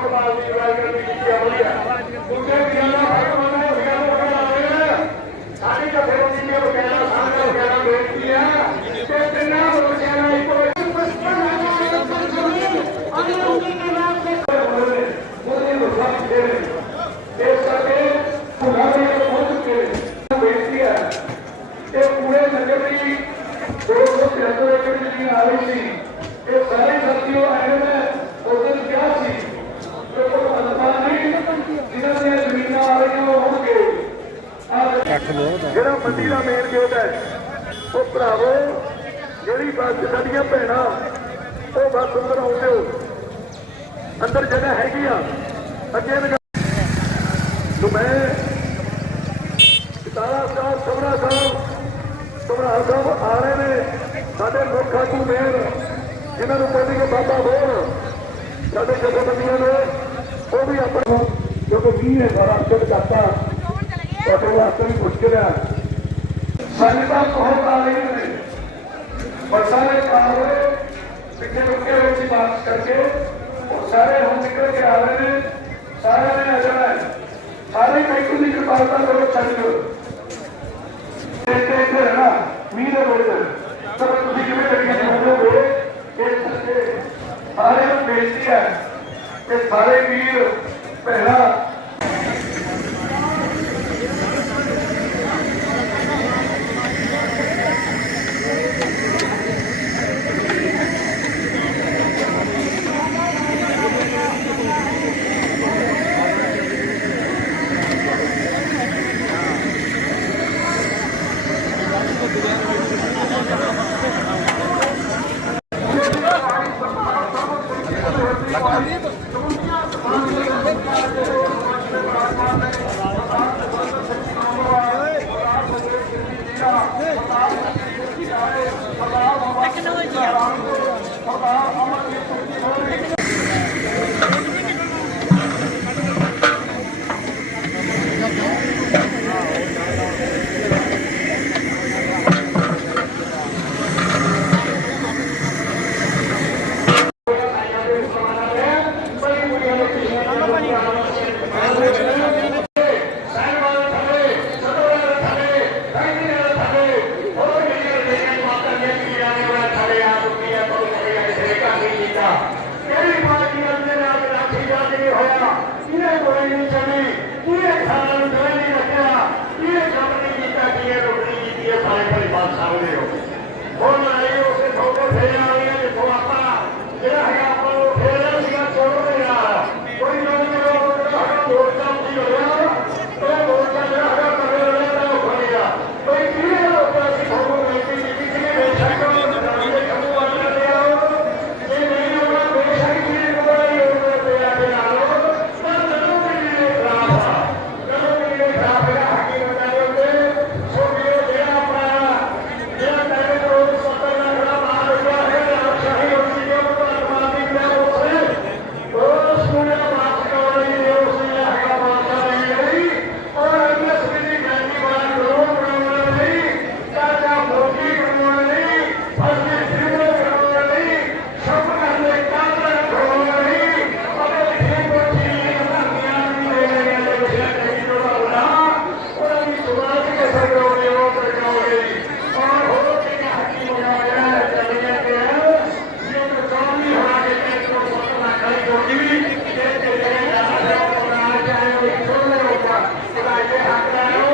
समाज की लड़ाई करने की क्या हुई है उसे दिलाना भाई माना है उसका तो क्या हो रहा है सारी का फिर उसी के वगैरह सारे वगैरह बेचती है तो बिना वगैरह ही कोई पूरे नगर की दो सौ छिहत्तर एकड़ ज़मीन आ रही थी ਮੰਡੀ ਦਾ ਮੇਨ ਗੇਟ ਹੈ। ਉਹ ਭਰਾਵੋ, ਜਿਹੜੀ ਬੱਸ ਸਾਡੀਆਂ ਭੈਣਾਂ, ਉਹ ਬੱਸ ਅੰਦਰ ਆਉਂਦੇ ਹੋ ਅੰਦਰ ਜਗ੍ਹਾ ਹੈਗੀ ਆ। ਅੱਗੇ ਲਗਾ ਮੈਂ ਤਾਰਾ ਸਾਹਿਬ, ਸਭਰਾ ਸਾਹਿਬ ਸਭਰਾ ਸਾਹਿਬ ਆ ਰਹੇ ਨੇ। ਸਾਡੇ ਮੁੱਖ ਆਗੂ ਮੇਰ ਜਿਨ੍ਹਾਂ ਨੂੰ ਕਹਿੰਦੇ ਕਿ ਬਾਬਾ ਬੋਲ, ਸਾਡੇ ਜਥੇਬੰਦੀਆਂ ਨੇ, ਉਹ ਵੀ ਆਪਣੇ ਕਿਉਂਕਿ ਮੀਂਹ ਨੇ ਸਾਰਾ ਚੜ ਕਰਤਾ ਤੁਹਾਡੇ ਵਾਸਤੇ ਵੀ ਮੁਸ਼ਕਿਲ ਹੈ ਸੰਗਤਾਂ ਬਹੁਤ ਆ ਰਹੀਆਂ ਨੇ ਬੱਸਾਂ ਦੇ ਕਾਰਵੇ ਪਿੱਛੇ ਰੁਕੇ ਹੋਏ ਸੀ ਬਾਤ ਕਰਕੇ ਉਹ ਸਾਰੇ ਹੁਣ ਨਿਕਲ ਕੇ ਆ ਰਹੇ ਨੇ। ਸਾਰਿਆਂ ਨੇ ਆ ਜਾਣਾ ਸਾਰੇ ਮੈਨੂੰ ਦੀ ਕਿਰਪਾਲਤਾ ਕਰੋ ਛੱਡ ਦਿਓ ਤੇ ਤੇ ਮੀਂਹ ਦੇ ਵੇਲੇ। ਤਾਂ ਤੁਸੀਂ ਕਿਵੇਂ ਲੱਗੇ ਜਾਓਗੇ ਇਹ ਸੱਚੇ ਸਾਰੇ ਨੂੰ ਬੇਨਤੀ ਹੈ ਕਿ ਸਾਰੇ ਵੀਰ ਪਹਿਲਾ ਲੱਗਣਾ ਭਾਜੀ।